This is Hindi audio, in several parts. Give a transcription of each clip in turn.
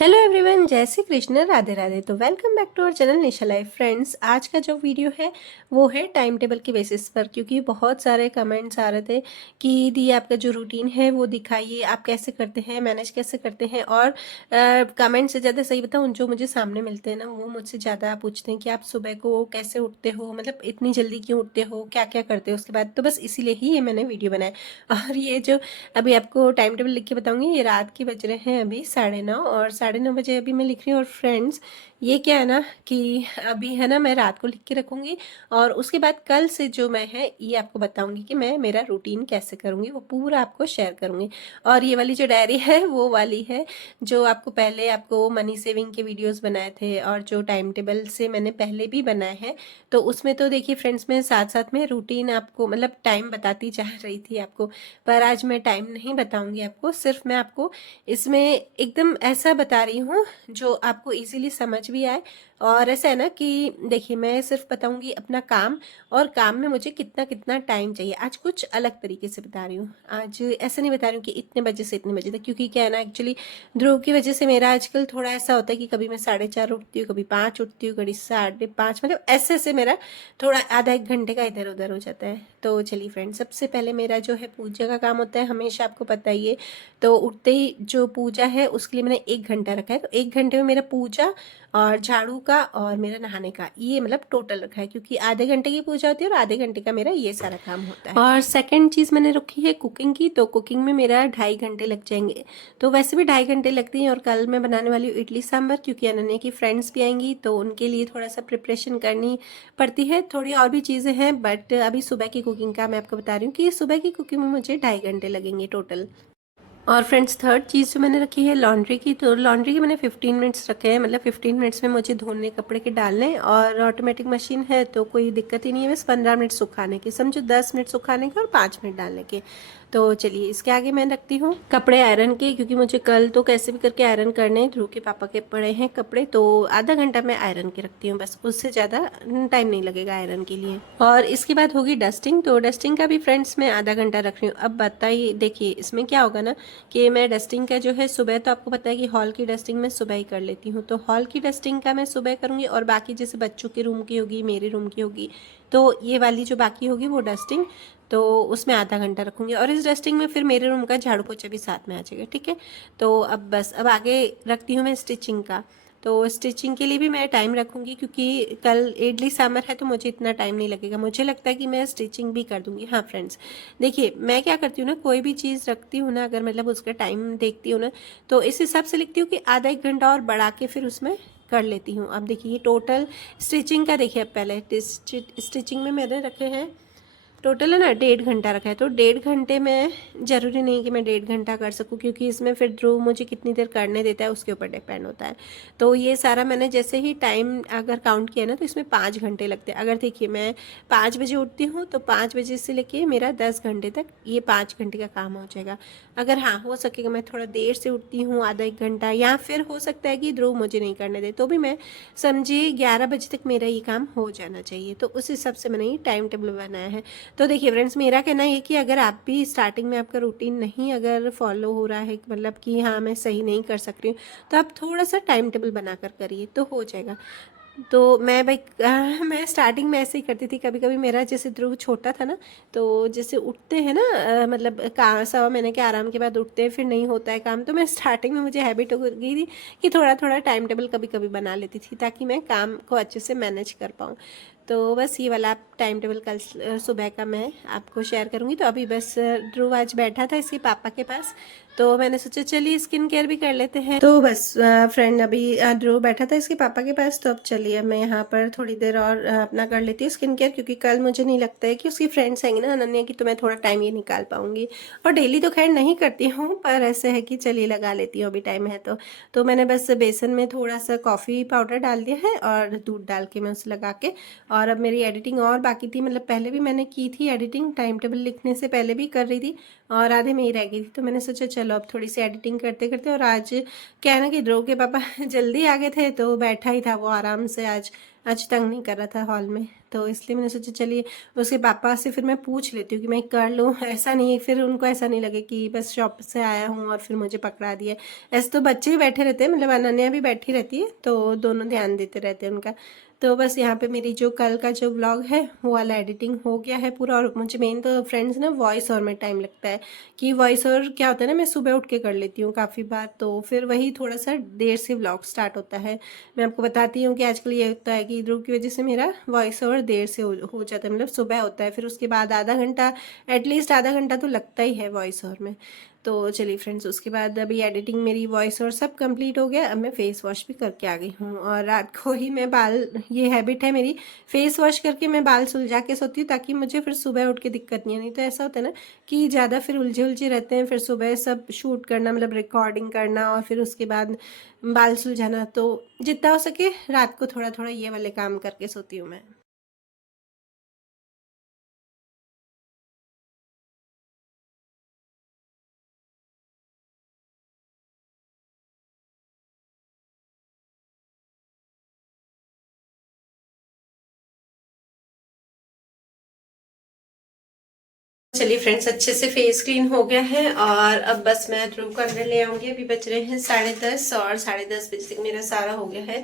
हेलो एवरीवन, जय श्री कृष्ण, राधे राधे। तो welcome back to our channel Nisha life. Friends, आज का जो वीडियो है वो है टाइम टेबल के बेसिस पर, क्योंकि बहुत सारे कमेंट्स आ रहे थे कि दी आपका जो रूटीन है वो दिखाइए, आप कैसे करते हैं, मैनेज कैसे करते हैं। और कमेंट से ज़्यादा सही बताऊँ, जो मुझे सामने मिलते हैं ना, वो मुझसे ज़्यादा पूछते हैं कि आप सुबह को कैसे उठते हो, मतलब इतनी जल्दी क्यों उठते हो, क्या क्या करते हो उसके बाद। तो बस इसीलिए ही ये मैंने वीडियो बनाया। और ये जो अभी आपको टाइम टेबल लिख के बताऊंगी, ये रात के बज रहे हैं अभी 9:30, और 9:30 बजे अभी मैं लिख रही हूँ। और फ्रेंड्स, ये क्या है ना कि अभी है ना, मैं रात को लिख के रखूंगी और उसके बाद कल से जो मैं है ये आपको बताऊंगी कि मैं मेरा रूटीन कैसे करूंगी, वो पूरा आपको शेयर करूंगी। और ये वाली जो डायरी है वो वाली है जो आपको पहले आपको मनी सेविंग के वीडियोस बनाए थे, और जो टाइम टेबल से मैंने पहले भी बनाए हैं। तो उसमें तो देखिए फ्रेंड्स, मैं साथ साथ में रूटीन आपको मतलब टाइम बताती जा रही थी आपको, पर आज मैं टाइम नहीं बताऊंगी आपको। सिर्फ मैं आपको इसमें एकदम ऐसा बता रही हूँ जो आपको इजीली समझ भी आए। और ऐसा है ना कि देखिए, मैं सिर्फ बताऊंगी अपना काम, और काम में मुझे कितना कितना टाइम चाहिए। आज कुछ अलग तरीके से बता रही हूँ। आज ऐसा नहीं बता रही हूँ कि इतने बजे से इतने बजे तक, क्योंकि क्या है ना, एक्चुअली ध्रुव की वजह से मेरा आजकल थोड़ा ऐसा होता है कि कभी मैं 4:30 उठती हूँ, कभी 5 उठती हूँ, कभी 5:30, मतलब ऐसे ऐसे मेरा थोड़ा आधा एक घंटे का इधर उधर हो जाता है। तो चलिए फ्रेंड, सबसे पहले मेरा जो है पूजा का काम होता है, हमेशा आपको पता ही है। तो उठते ही जो पूजा है उसके लिए मैंने 1 घंटा रखा है। तो 1 घंटे में मेरा पूजा और झाड़ू का और मेरा नहाने का ये मतलब टोटल रखा है, क्योंकि आधे घंटे की पूजा होती है और आधे घंटे का मेरा ये सारा काम होता है। और सेकंड चीज़ मैंने रखी है कुकिंग की। तो कुकिंग में मेरा 2.5 घंटे लग जाएंगे। तो वैसे भी 2.5 घंटे लगते हैं। और कल मैं बनाने वाली हूँ इडली सांभर, क्योंकि अनन्या की फ्रेंड्स भी आएंगी, तो उनके लिए थोड़ा सा प्रिपरेशन करनी पड़ती है। थोड़ी और भी चीज़ें हैं, बट अभी सुबह की कुकिंग का मैं आपको बता रही हूँ कि सुबह की कुकिंग में मुझे 2.5 घंटे लगेंगे टोटल। और फ्रेंड्स, थर्ड चीज़ जो मैंने रखी है लॉन्ड्री की। तो लॉन्ड्री के मैंने 15 मिनट्स रखे हैं, मतलब 15 मिनट्स में मुझे धोने कपड़े के डालने। और ऑटोमेटिक मशीन है तो कोई दिक्कत ही नहीं है। बस 15 मिनट सुखाने के, समझो 10 मिनट सुखाने के और 5 मिनट डालने के। तो चलिए, इसके आगे मैं रखती हूँ कपड़े आयरन के, क्योंकि मुझे कल तो कैसे भी करके आयरन करने हैं। ध्रुव के पापा के पड़े हैं कपड़े, तो आधा घंटा मैं आयरन के रखती हूँ, बस उससे ज़्यादा टाइम नहीं लगेगा आयरन के लिए। और इसके बाद होगी डस्टिंग। तो डस्टिंग का भी फ्रेंड्स मैं आधा घंटा रख रही हूँ। अब बताइए, देखिए इसमें क्या होगा ना कि मैं डस्टिंग का जो है सुबह, तो आपको पता है कि हॉल की डस्टिंग मैं सुबह ही कर लेती हूँ। तो हॉल की डस्टिंग का मैं सुबह करूँगी, और बाकी जैसे बच्चों के रूम की होगी, मेरे रूम की होगी, तो ये वाली जो बाकी होगी वो डस्टिंग, तो उसमें आधा घंटा रखूँगी। और इस डस्टिंग में फिर मेरे रूम का झाड़ू पोछा भी साथ में आ जाएगा, ठीक है। तो अब बस, अब आगे रखती हूँ मैं स्टिचिंग का। तो स्टिचिंग के लिए भी मैं टाइम रखूँगी, क्योंकि कल इडली सांभर है तो मुझे इतना टाइम नहीं लगेगा। मुझे लगता है कि मैं स्टिचिंग भी कर दूँगी। हाँ फ्रेंड्स, देखिए मैं क्या करती हूँ ना, कोई भी चीज़ रखती हूँ ना, अगर मतलब उसका टाइम देखती हूँ ना, तो इस हिसाब से लिखती हूँ कि आधा एक घंटा और बढ़ा के फिर उसमें कर लेती हूँ। अब देखिए, ये टोटल स्टिचिंग का देखिए, अब पहले स्टिचिंग में मैंने रखे हैं टोटल है ना 1.5 घंटा रखा है। तो 1.5 घंटे में ज़रूरी नहीं कि मैं 1.5 घंटा कर सकूं, क्योंकि इसमें फिर ध्रुव मुझे कितनी देर करने देता है उसके ऊपर डिपेंड होता है। तो ये सारा मैंने जैसे ही टाइम अगर काउंट किया ना, तो इसमें 5 घंटे लगते हैं। अगर देखिए, मैं 5 बजे उठती हूँ तो 5 बजे से लेके मेरा 10 घंटे तक ये 5 घंटे का काम हो जाएगा। अगर हाँ हो सकेगा मैं थोड़ा देर से उठती हूँ, आधा एक घंटा, या फिर हो सकता है कि ध्रुव मुझे नहीं करने दे, तो भी मैं समझिए 11 बजे तक मेरा ये काम हो जाना चाहिए। तो उस हिसाब से मैंने ये टाइम टेबल बनाया है। तो देखिए फ्रेंड्स, मेरा कहना ये कि अगर आप भी स्टार्टिंग में आपका रूटीन नहीं अगर फॉलो हो रहा है, मतलब कि हाँ मैं सही नहीं कर सक रही हूँ, तो आप थोड़ा सा टाइम टेबल बनाकर करिए तो हो जाएगा। तो मैं भाई मैं स्टार्टिंग में ऐसे ही करती थी। कभी कभी मेरा जैसे ध्रुव छोटा था ना, तो जैसे उठते हैं ना, मतलब 1.25 महीने के आराम के बाद उठते हैं, फिर नहीं होता है काम, तो मैं स्टार्टिंग में मुझे हैबिट हो गई थी कि थोड़ा थोड़ा टाइम टेबल कभी कभी बना लेती थी, ताकि मैं काम को अच्छे से मैनेज कर पाऊँ। तो बस ये वाला टाइम टेबल कल सुबह का मैं आपको शेयर करूँगी। तो अभी बस ध्रुव आज बैठा था इसके पापा के पास, तो मैंने सोचा चलिए स्किन केयर भी कर लेते हैं। तो बस फ्रेंड, अभी ध्रुव बैठा था इसके पापा के पास, तो अब चलिए अब मैं यहाँ पर थोड़ी देर और अपना कर लेती हूँ स्किन केयर, क्योंकि कल मुझे नहीं लगता है कि उसकी फ्रेंड्स आएंगी ना अनन्या की, तो मैं थोड़ा टाइम ये निकाल पाऊंगी। और डेली तो खैर नहीं करती हूँ, पर ऐसे है कि चलिए लगा लेती हूँ अभी टाइम है तो मैंने बस बेसन में थोड़ा सा कॉफ़ी पाउडर डाल दिया है और दूध डाल के मैं उसे लगा के, और अब मेरी एडिटिंग और बाकी थी, मतलब पहले भी मैंने की थी एडिटिंग, टाइम टेबल लिखने से पहले भी कर रही थी, और आधे में ही रह गई थी। तो मैंने सोचा चलो अब थोड़ी सी एडिटिंग करते करते। और आज क्या है ना कि ध्रुव के पापा जल्दी आ गए थे तो बैठा ही था वो आराम से, आज तंग नहीं कर रहा था हॉल में, तो इसलिए मैंने सोचा चलिए उसके पापा से फिर मैं पूछ लेती हूँ कि मैं कर लूँ। ऐसा नहीं, फिर उनको ऐसा नहीं लगे कि बस शॉप से आया हूँ और फिर मुझे पकड़ा दिया। ऐसे तो बच्चे ही बैठे रहते हैं, मतलब अनन्या भी बैठी रहती है, तो दोनों ध्यान देते रहते हैं उनका। तो बस यहाँ पे मेरी जो कल का जो व्लॉग है वो वाला एडिटिंग हो गया है पूरा। और मुझे मेन तो फ्रेंड्स ना वॉइस ओवर में टाइम लगता है, कि वॉइस ओवर क्या होता है ना, मैं सुबह उठ के कर लेती हूँ काफ़ी बार, तो फिर वही थोड़ा सा देर से व्लॉग स्टार्ट होता है। मैं आपको बताती हूँ कि आजकल ये होता है कि ध्रुव की वजह से मेरा वॉइस ओवर देर से हो जाता है, मतलब सुबह होता है, फिर उसके बाद आधा घंटा, एटलीस्ट आधा घंटा तो लगता ही है वॉइस ओवर में। तो चलिए फ्रेंड्स, उसके बाद अभी एडिटिंग मेरी वॉइस और सब कंप्लीट हो गया। अब मैं फेस वॉश भी करके आ गई हूँ, और रात को ही मैं बाल, ये हैबिट है मेरी, फेस वॉश करके मैं बाल सुलझा के सोती हूँ, ताकि मुझे फिर सुबह उठ के दिक्कत नहीं है। नहीं तो ऐसा होता है ना कि ज़्यादा फिर उलझे उलझे रहते हैं, फिर सुबह सब शूट करना, मतलब रिकॉर्डिंग करना, और फिर उसके बाद बाल सुलझाना। तो जितना हो सके रात को थोड़ा थोड़ा ये वाले काम करके सोती हूँ मैं। चलिए फ्रेंड्स, अच्छे से फेस क्लीन हो गया है, और अब बस मैं ध्रुव को अंदर ले आऊंगी। अभी बज रहे हैं 10:30, और 10:30 बजे तक मेरा सारा हो गया है।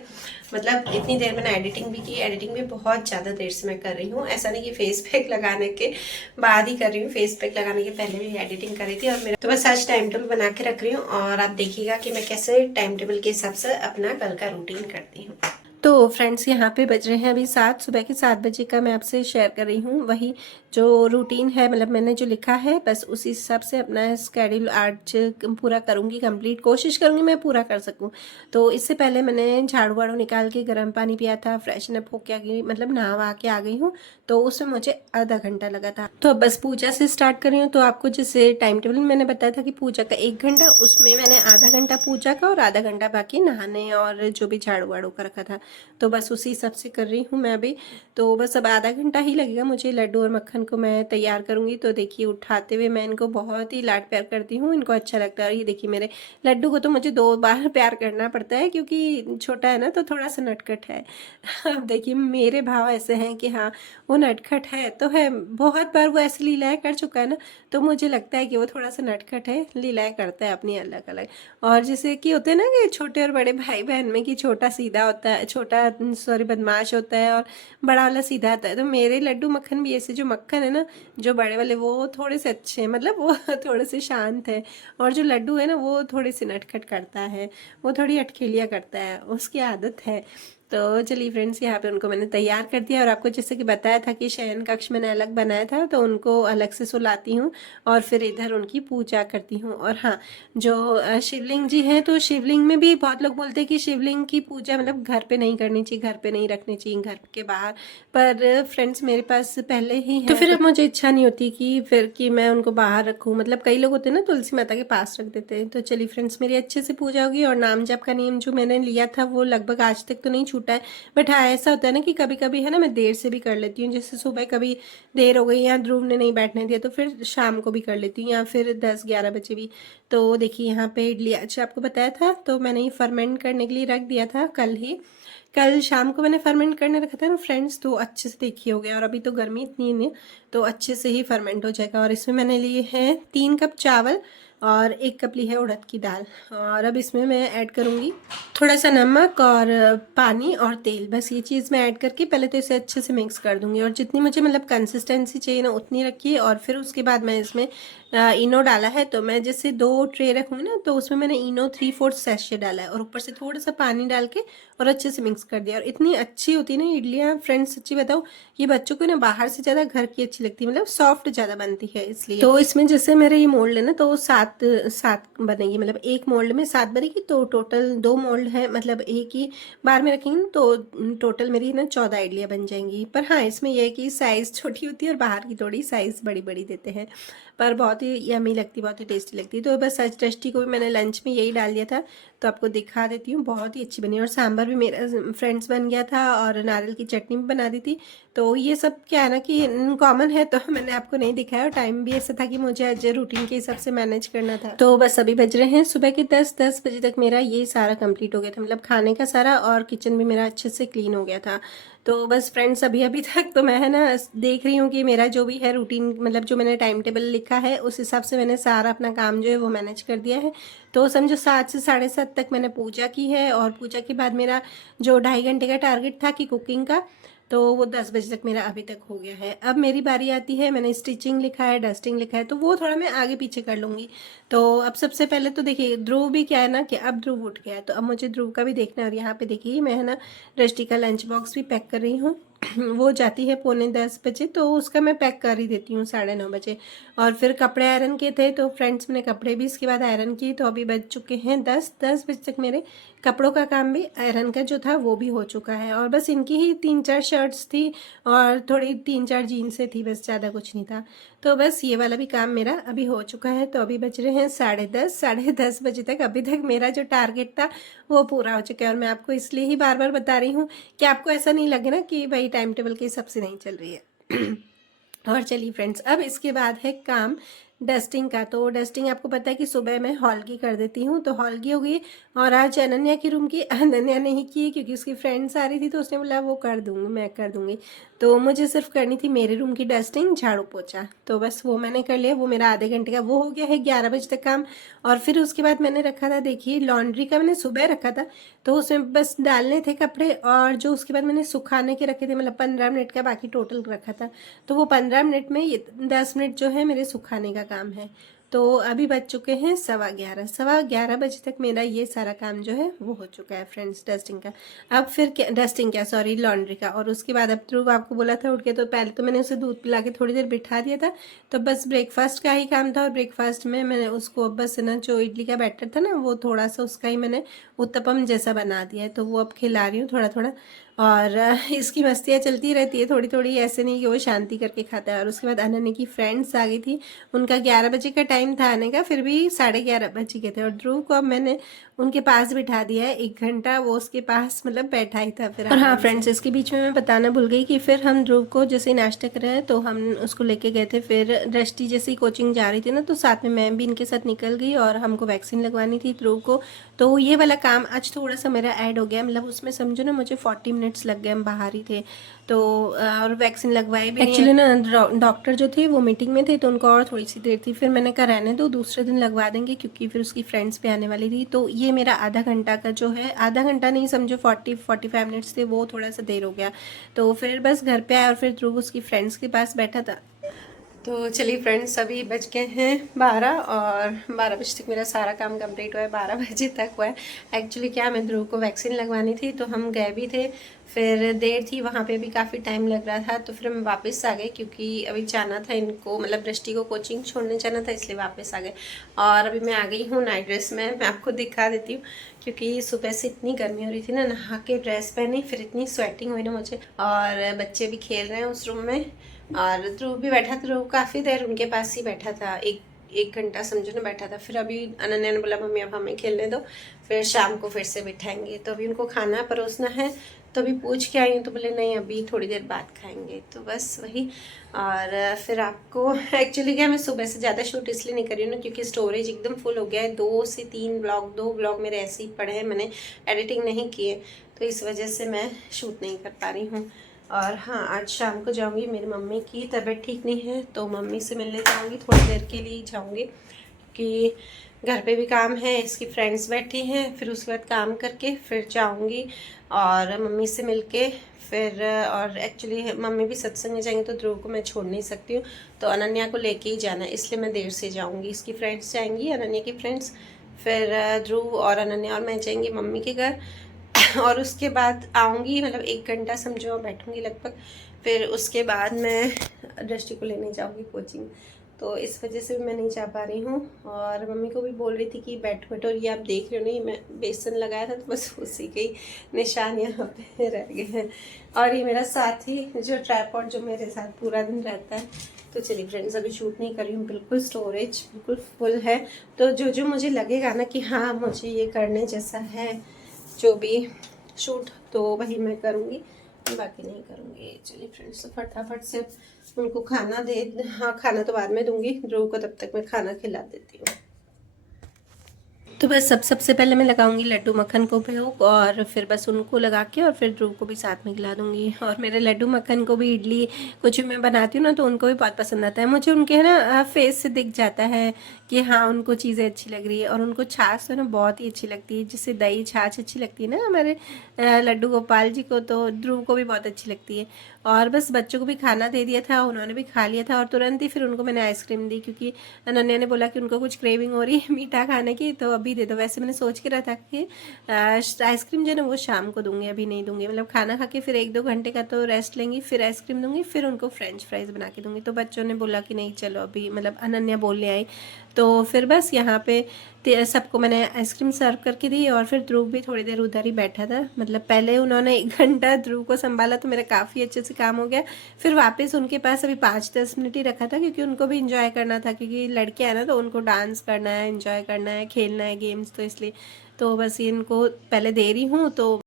मतलब इतनी देर मैंने एडिटिंग भी की, एडिटिंग भी बहुत ज़्यादा देर से मैं कर रही हूँ। ऐसा नहीं कि फेस पैक लगाने के बाद ही कर रही हूँ, फेस पैक लगाने के पहले भी एडिटिंग कर रही थी। और मेरा तो बस आज टाइम टेबल बना के रख रही हूँ, और आप देखिएगा कि मैं कैसे टाइम टेबल के हिसाब से अपना कल का रूटीन करती हूँ। तो फ्रेंड्स, यहाँ पे बज रहे हैं अभी 7, सुबह के 7 बजे का मैं आपसे शेयर कर रही हूँ। वही जो रूटीन है, मतलब मैंने जो लिखा है, बस उसी हिसाब से अपना स्केड्यूल आज पूरा करूँगी, कंप्लीट कोशिश करूँगी मैं पूरा कर सकूँ। तो इससे पहले मैंने झाड़ू वाड़ू निकाल के गर्म पानी पिया था, फ्रेशन अप होके आ गई, मतलब नहा के आ गई हूँ। तो उसमें मुझे आधा घंटा लगा था। तो अब बस पूजा से स्टार्ट कर रही हूँ। तो आपको जैसे टाइम टेबल में मैंने बताया था कि पूजा का 1 घंटा, उसमें मैंने आधा घंटा पूजा का और आधा घंटा बाकी नहाने और जो भी झाड़ू वाड़ू का रखा था। तो बस उसी हिसाब से कर रही हूँ मैं अभी। तो बस अब आधा घंटा ही लगेगा मुझे। लड्डू और मक्खन को मैं तैयार करूँगी। तो देखिए, उठाते हुए मैं इनको बहुत ही लाड प्यार करती हूँ, इनको अच्छा लगता है। और ये देखिए, मेरे लड्डू को तो मुझे 2 बार प्यार करना पड़ता है, क्योंकि छोटा है ना, तो थोड़ा सा नटखट है। अब देखिए, मेरे भाव ऐसे हैं कि हाँ, वो नटखट है तो है, बहुत बार वो ऐसी लीलाएं कर चुका है ना, तो मुझे लगता है कि वो थोड़ा सा नटखट है, लीलाएं करता है अपनी अलग अलग। और जैसे कि होते हैं ना कि छोटे और बड़े भाई बहन में, कि छोटा सीधा होता है, छोटा सॉरी बदमाश होता है, और बड़ा वाला सीधा होता है। तो मेरे लड्डू मक्खन भी ऐसे, जो मक्खन है ना, जो बड़े वाले, वो थोड़े से अच्छे हैं, मतलब वो थोड़े से शांत है। और जो लड्डू है ना, वो थोड़ी सी नटखट करता है, वो थोड़ी अटखेलियाँ करता है, उसकी आदत है। तो चलिए फ्रेंड्स, यहाँ पे उनको मैंने तैयार कर दिया। और आपको जैसे कि बताया था कि शयन कक्ष मैंने अलग बनाया था, तो उनको अलग से सुलाती हूँ, और फिर इधर उनकी पूजा करती हूँ। और हाँ, जो शिवलिंग जी हैं, तो शिवलिंग में भी बहुत लोग बोलते हैं कि शिवलिंग की पूजा मतलब घर पे नहीं करनी चाहिए, घर पे नहीं रखनी चाहिए, घर के बाहर। पर फ्रेंड्स, मेरे पास पहले ही है, तो फिर अब मुझे इच्छा नहीं होती कि फिर कि मैं उनको बाहर रखूँ। मतलब कई लोग होते हैं ना, तुलसी माता के पास रख देते हैं। तो चलिए फ्रेंड्स, मेरी अच्छे से पूजा होगी। और नाम जप का नियम जो मैंने लिया था, वो लगभग आज तक तो नहीं छूटा है। बट हाँ, ऐसा होता है ना कि कभी कभी है ना, मैं देर से भी कर लेती हूँ। जैसे सुबह कभी देर हो गई, या ध्रुव ने नहीं बैठने दिया, तो फिर शाम को भी कर लेती हूँ, या फिर 10-11 बजे भी। तो देखिए, यहाँ पे इडली अच्छा आपको बताया था, तो मैंने ये फर्मेंट करने के लिए रख दिया था कल ही। कल शाम को मैंने फर्मेंट करने रखा था ना फ्रेंड्स, तो अच्छे से देखिए हो गया। और अभी तो गर्मी इतनी है, तो अच्छे से ही फर्मेंट हो जाएगा। और इसमें मैंने लिए हैं 3 कप चावल, और 1 कप ली है उड़द की दाल। और अब इसमें मैं ऐड करूँगी थोड़ा सा नमक, और पानी और तेल। बस ये चीज़ मैं ऐड करके पहले तो इसे अच्छे से मिक्स कर दूँगी। और जितनी मुझे मतलब कंसिस्टेंसी चाहिए ना, उतनी रखिए। और फिर उसके बाद मैं इसमें इनो डाला है। तो मैं जैसे 2 ट्रे रखूँगी ना, तो उसमें मैंने इनो 3/4 सैशे डाला है, और ऊपर से थोड़ा सा पानी डाल के और अच्छे से मिक्स कर दिया। और इतनी अच्छी होती है ना इडलियाँ फ्रेंड्स, सच्ची बताऊँ, ये बच्चों को ना बाहर से ज़्यादा घर की अच्छी लगती है, मतलब सॉफ्ट ज़्यादा बनती है इसलिए। तो इसमें जैसे मेरे ये मोल्ड है ना, तो 7 बनेगी, मतलब एक मोल्ड में 7 बनेगी। तो टोटल 2 मोल्ड है, मतलब एक ही बार में रखेंगे ना, तो टोटल मेरी ना 14 इडलियाँ बन जाएंगी। पर हाँ, इसमें यह है कि साइज़ छोटी होती है, और बाहर की थोड़ी साइज़ बड़ी बड़ी देते हैं, पर बहुत ही यमी लगती है, बहुत ही टेस्टी लगती है। तो बस आज टेस्टी को भी मैंने लंच में यही डाल दिया था, तो आपको दिखा देती हूँ, बहुत ही अच्छी बनी। और सांभर भी मेरा फ्रेंड्स बन गया था, और नारियल की चटनी भी बना दी थी। तो ये सब क्या है ना कि कॉमन है, तो मैंने आपको नहीं दिखाया। और टाइम भी ऐसा था कि मुझे आज रूटीन के हिसाब से मैनेज करना था। तो बस अभी बज रहे हैं सुबह के 10 बजे तक मेरा ये सारा कंप्लीट हो गया था, मतलब खाने का सारा, और किचन भी मेरा अच्छे से क्लीन हो गया था। तो बस फ्रेंड्स अभी तक तो मैं है ना देख रही हूँ कि मेरा जो भी है रूटीन, मतलब जो मैंने टाइम टेबल लिखा है उस हिसाब से मैंने सारा अपना काम जो है वो मैनेज कर दिया है। तो समझो 7 से 7:30 तक मैंने पूजा की है, और पूजा के बाद मेरा जो 2.5 घंटे का टारगेट था कि कुकिंग का, तो वो 10 बजे तक मेरा अभी तक हो गया है। अब मेरी बारी आती है, मैंने स्टिचिंग लिखा है, डस्टिंग लिखा है, तो वो थोड़ा मैं आगे पीछे कर लूँगी। तो अब सबसे पहले तो देखिए ध्रुव भी क्या है ना कि अब ध्रुव उठ गया है, तो अब मुझे ध्रुव का भी देखना है। और यहाँ पे देखिए मैं है ना दृष्टि का लंच बॉक्स भी पैक कर रही हूँ। वो जाती है 9:45 बजे, तो उसका मैं पैक कर ही देती हूँ 9:30 बजे। और फिर कपड़े आयरन के थे, तो फ्रेंड्स मैंने कपड़े भी इसके बाद आयरन किए। तो अभी बज चुके हैं 10 बजे तक मेरे कपड़ों का काम भी आयरन का जो था वो भी हो चुका है। और बस इनकी ही 3-4 शर्ट्स थी और थोड़ी 3-4 जीन्सें थी, बस ज़्यादा कुछ नहीं था। तो बस ये वाला भी काम मेरा अभी हो चुका है। तो अभी बज रहे हैं 10:30 बजे तक अभी तक मेरा जो टारगेट था वो पूरा हो चुका है। और मैं आपको इसलिए ही बार बार बता रही हूँ कि आपको ऐसा नहीं लगे ना कि भाई टाइम टेबल के हिसाब से नहीं चल रही है। और चलिए फ्रेंड्स, अब इसके बाद है काम डस्टिंग का। तो डस्टिंग आपको पता है कि सुबह मैं हॉल की कर देती हूँ, तो हॉल की हो गई। और आज अनन्या की रूम की अनन्या नहीं की क्योंकि उसकी फ्रेंड्स आ रही थी, तो उसने बोला वो कर दूँगी, मैं कर दूँगी। तो मुझे सिर्फ करनी थी मेरे रूम की डस्टिंग, झाड़ू पोछा। तो बस वो मैंने कर लिया, वो मेरा आधे घंटे का वो हो गया है, 11 बजे तक काम। और फिर उसके बाद मैंने रखा था, देखिए लॉन्ड्री का मैंने सुबह रखा था, तो उसमें बस डालने थे कपड़े, और जो उसके बाद मैंने सुखाने के रखे थे, मतलब 15 मिनट का बाकी टोटल रखा था। तो वो 15 मिनट में ये 10 मिनट जो है मेरे सुखाने का काम है। तो अभी बज चुके हैं 11:15 बजे तक मेरा ये सारा काम जो है वो हो चुका है फ्रेंड्स डस्टिंग का। अब फिर क्या, डस्टिंग क्या सॉरी, लॉन्ड्री का। और उसके बाद अब ध्रुव आपको बोला था उठ के, तो पहले तो मैंने उसे दूध पिला के थोड़ी देर बिठा दिया था। तो बस ब्रेकफास्ट का ही काम था, और ब्रेकफास्ट में मैंने उसको बस ना जो इडली का बैटर था ना, वो थोड़ा सा उसका ही मैंने उत्तपम जैसा बना दिया है, तो वो अब खिला रही हूँ थोड़ा थोड़ा। और इसकी मस्तियाँ चलती रहती है थोड़ी थोड़ी, ऐसे नहीं कि वो शांति करके खाता है। और उसके बाद अनन्या की फ्रेंड्स आ गई थी, उनका 11 बजे का टाइम था आने का, फिर भी 11:30 बज गए थे। और ध्रुव को अब मैंने उनके पास बिठा दिया है, 1 घंटा वो उसके पास मतलब बैठा ही था। फिर और हाँ फ्रेंड्स, इसके बीच में मैं बताना भूल गई कि फिर हम ध्रुव को जैसे ही नाश्ता कर रहे हैं तो हम उसको लेके गए थे। फिर दृष्टि जैसे ही कोचिंग जा रही थी ना, तो साथ में मैं भी इनके साथ निकल गई, और हमको वैक्सीन लगवानी थी ध्रुव को। तो ये वाला काम आज थोड़ा सा मेरा ऐड हो गया, मतलब उसमें समझो ना मुझे 40 मिनट्स लग गए, हम बाहर ही थे। तो और वैक्सीन लगवाई भी एक्चुअली ना, डॉक्टर जो थे वो मीटिंग में थे, तो उनको और थोड़ी सी देर थी। फिर मैंने कहा रहने दो, दूसरे दिन लगवा देंगे, क्योंकि फिर उसकी फ्रेंड्स भी आने वाली थी। तो ये मेरा आधा घंटा का जो है, आधा घंटा नहीं समझो 40-45 मिनट्स थे, वो थोड़ा सा देर हो गया। तो फिर बस घर पे आया, और फिर ध्रुव उसकी फ्रेंड्स के पास बैठा था। तो चलिए फ्रेंड्स, अभी बज गए हैं 12, और 12 बजे तक मेरा सारा काम कंप्लीट हुआ है, 12 बजे तक हुआ है। एक्चुअली क्या, मैं ध्रुव को वैक्सीन लगवानी थी, तो हम गए भी थे, फिर देर थी, वहाँ पे भी काफ़ी टाइम लग रहा था। तो फिर हम वापस आ गए, क्योंकि अभी जाना था इनको, मतलब दृष्टि को कोचिंग छोड़ने जाना था, इसलिए वापस आ गए। और अभी मैं आ गई हूँ नाइट ध्रेस में, मैं आपको दिखा देती हूँ, क्योंकि सुबह से इतनी गर्मी हो रही थी ना, नहा के ड्रेस पहनी, फिर इतनी स्वेटिंग हुई ना मुझे। और बच्चे भी खेल रहे हैं उस रूम में, और ध्रुव भी बैठा था। ध्रुव काफ़ी देर उनके पास ही बैठा था, एक घंटा समझो ना बैठा था। फिर अभी अनन्या ने बोला मम्मी अब हमें खेलने दो, फिर शाम को फिर से बिठाएंगे। तो अभी उनको खाना परोसना है, तो अभी पूछ के आई हूँ, तो बोले नहीं अभी थोड़ी देर बाद खाएंगे। तो बस वही। और फिर आपको एक्चुअली क्या, मैं सुबह से ज़्यादा शूट इसलिए नहीं कर रही हूँ ना, क्योंकि स्टोरेज एकदम फुल हो गया है। 2 से 3 ब्लॉग, 2 ब्लॉग मेरे ऐसे ही पड़े हैं, मैंने एडिटिंग नहीं किए, तो इस वजह से मैं शूट नहीं कर पा रही हूँ। और हाँ, आज शाम को जाऊँगी, मेरी मम्मी की तबीयत ठीक नहीं है, तो मम्मी से मिलने जाऊँगी, थोड़ी देर के लिए जाऊँगी, क्योंकि घर पे भी काम है, इसकी फ्रेंड्स बैठी हैं। फिर उसके बाद काम करके फिर जाऊँगी और मम्मी से मिलके फिर, और एक्चुअली मम्मी भी सत्संग में जाएंगे, तो ध्रुव को मैं छोड़ नहीं सकती हूँ, तो अनन्या को लेके ही जाना है, इसलिए मैं देर से जाऊँगी। इसकी फ्रेंड्स जाएंगी, अनन्या की फ्रेंड्स, फिर ध्रुव और अनन्या और मैं जाएंगे मम्मी के घर। और उसके बाद आऊँगी, मतलब 1 घंटा समझो बैठूँगी लगभग। फिर उसके बाद मैं दृष्टि को लेने जाऊँगी कोचिंग, तो इस वजह से मैं नहीं जा पा रही हूँ। और मम्मी को भी बोल रही थी कि बैठो बैठो, और ये आप देख रहे हो नहीं, मैं बेसन लगाया था, तो बस उसी के ही निशान यहाँ पे रह गए हैं। और ये मेरा साथी जो ट्राइपॉड जो मेरे साथ पूरा दिन रहता है। तो चलिए फ्रेंड्स, अभी शूट नहीं कर रही हूँ, बिल्कुल स्टोरेज बिल्कुल फुल है। तो जो जो मुझे लगेगा ना कि हाँ मुझे ये करने जैसा है, जो भी शूट, तो वही मैं करूँगी। बाकी नहीं करूँगी। चलिए फ्रेंड्स, तो फटाफट से उनको खाना दे, हाँ खाना तो बाद में दूंगी, ध्रुव को तब तक मैं खाना खिला देती हूँ। तो बस सबसे पहले मैं लगाऊंगी लड्डू मक्खन को भोग, और फिर बस उनको लगा के और फिर ध्रुव को भी साथ में खिला दूंगी। और मेरे लड्डू मक्खन को भी इडली कुछ भी मैं बनाती हूँ ना, तो उनको भी बहुत पसंद आता है। मुझे उनके है ना फेस से दिख जाता है कि हाँ उनको चीज़ें अच्छी लग रही है। और उनको छाछ तो ना बहुत ही अच्छी लगती है, जिससे दही छाछ अच्छी लगती है ना हमारे लड्डू गोपाल जी को, तो ध्रुव को भी बहुत अच्छी लगती है। और बस बच्चों को भी खाना दे दिया था, उन्होंने भी खा लिया था, और तुरंत ही फिर उनको मैंने आइसक्रीम दी, क्योंकि अनन्या ने बोला कि उनको कुछ क्रेविंग हो रही है मीठा खाने की, तो अभी दे दो। वैसे मैंने सोच के रखा था कि आइसक्रीम जो है ना वो शाम को दूंगी, अभी नहीं दूंगी। मतलब खाना खा के फिर 1-2 घंटे का तो रेस्ट लेंगी, फिर आइसक्रीम दूंगी, फिर उनको फ्रेंच फ्राइज बना के दूंगी। तो बच्चों ने बोला कि नहीं चलो अभी, मतलब अनन्या बोलने आई, तो फिर बस यहाँ पे सबको मैंने आइसक्रीम सर्व करके दी। और फिर ध्रुव भी थोड़ी देर उधर ही बैठा था, मतलब पहले उन्होंने 1 घंटा ध्रुव को संभाला, तो मेरा काफ़ी अच्छे से काम हो गया। फिर वापस उनके पास अभी 5-10 मिनट ही रखा था, क्योंकि उनको भी इंजॉय करना था, क्योंकि लड़के हैं ना, तो उनको डांस करना है, इंजॉय करना है, खेलना है गेम्स, तो इसलिए तो बस इनको पहले दे रही हूँ। तो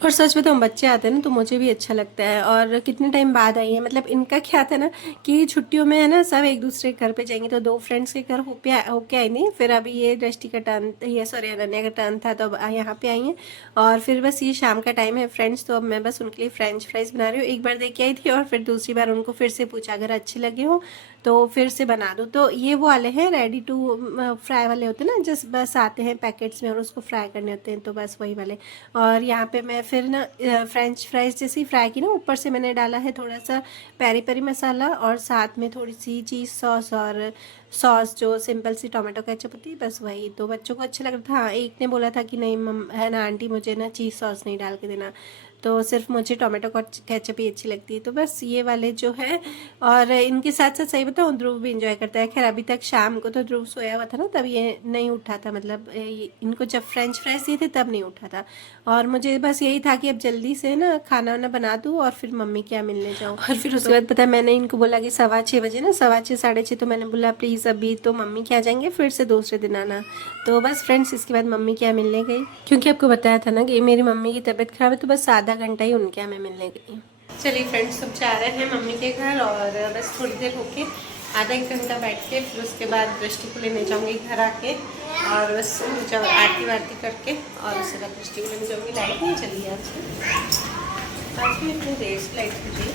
और सच बताऊँ, बच्चे आते हैं ना तो मुझे भी अच्छा लगता है। और कितने टाइम बाद आई है, मतलब इनका क्या था ना कि छुट्टियों में है ना सब एक दूसरे के घर पे जाएंगे, तो 2 फ्रेंड्स के घर होके आई नहीं। फिर अभी ये दृष्टि का टर्न, ये सॉरी अनन्या का टर्न था, तो अब यहाँ पे आई हैं। और फिर बस ये शाम का टाइम है फ्रेंड्स, तो अब मैं बस उनके लिए फ्रेंच फ्राइज बना रही हूँ। एक बार दे के आई थी, और फिर दूसरी बार उनको फिर से पूछा अगर अच्छे लगे हो तो फिर से बना दो। तो ये वो वाले हैं रेडी टू फ्राई वाले होते हैं ना, जस्ट बस आते हैं पैकेट्स में और उसको फ्राई करने होते हैं, तो बस वही वाले। और यहाँ पे मैं फिर ना फ्रेंच फ्राइज जैसी फ्राई की ना, ऊपर से मैंने डाला है थोड़ा सा पेरी पेरी मसाला, और साथ में थोड़ी सी चीज़ सॉस, और सॉस जो सिंपल सी टोमेटो केचप होती है, बस वही। तो बच्चों को अच्छा लग रहा था। हाँ, एक ने बोला था कि नहीं है ना आंटी, मुझे ना चीज़ सॉस नहीं डाल के देना, तो सिर्फ मुझे टोमेटो केचप ही अच्छी लगती है। तो बस ये वाले जो है, और इनके साथ साथ सही बताऊँ ध्रुव भी इंजॉय करता है। खैर अभी तक शाम को तो ध्रुव सोया हुआ था ना, तब ये नहीं उठा था, मतलब इनको जब फ्रेंच फ्राइज दिए थे तब नहीं उठा था। और मुझे बस यही था कि अब जल्दी से ना खाना वाना बना दूँ और फिर मम्मी के यहाँ मिलने जाऊँ। और फिर उसके बाद पता है मैंने इनको बोला कि 6:15 बजे ना, 6:15 6:30, तो मैंने बोला प्लीज़ अभी तो मम्मी के यहाँ जाएंगे, फिर से दूसरे दिन आना। तो बस फ्रेंड्स इसके बाद मम्मी के यहाँ मिलने गई, क्योंकि आपको बताया था ना कि मेरी मम्मी की तबीयत खराब है, तो बस आधा घंटा ही उनके यहाँ मैं मिलने गई। चलिए फ्रेंड्स, सब जा रहे हैं मम्मी के घर, और बस थोड़ी देर होके आधा 1 घंटा बैठ के फिर उसके बाद दृष्टि को लेने जाऊँगी घर आके, और बस जब आरती वारती करके और उसके बाद दृष्टि को लेने जाऊँगी। लाइट नहीं चली है आज भी इतनी देर से लाइट चली।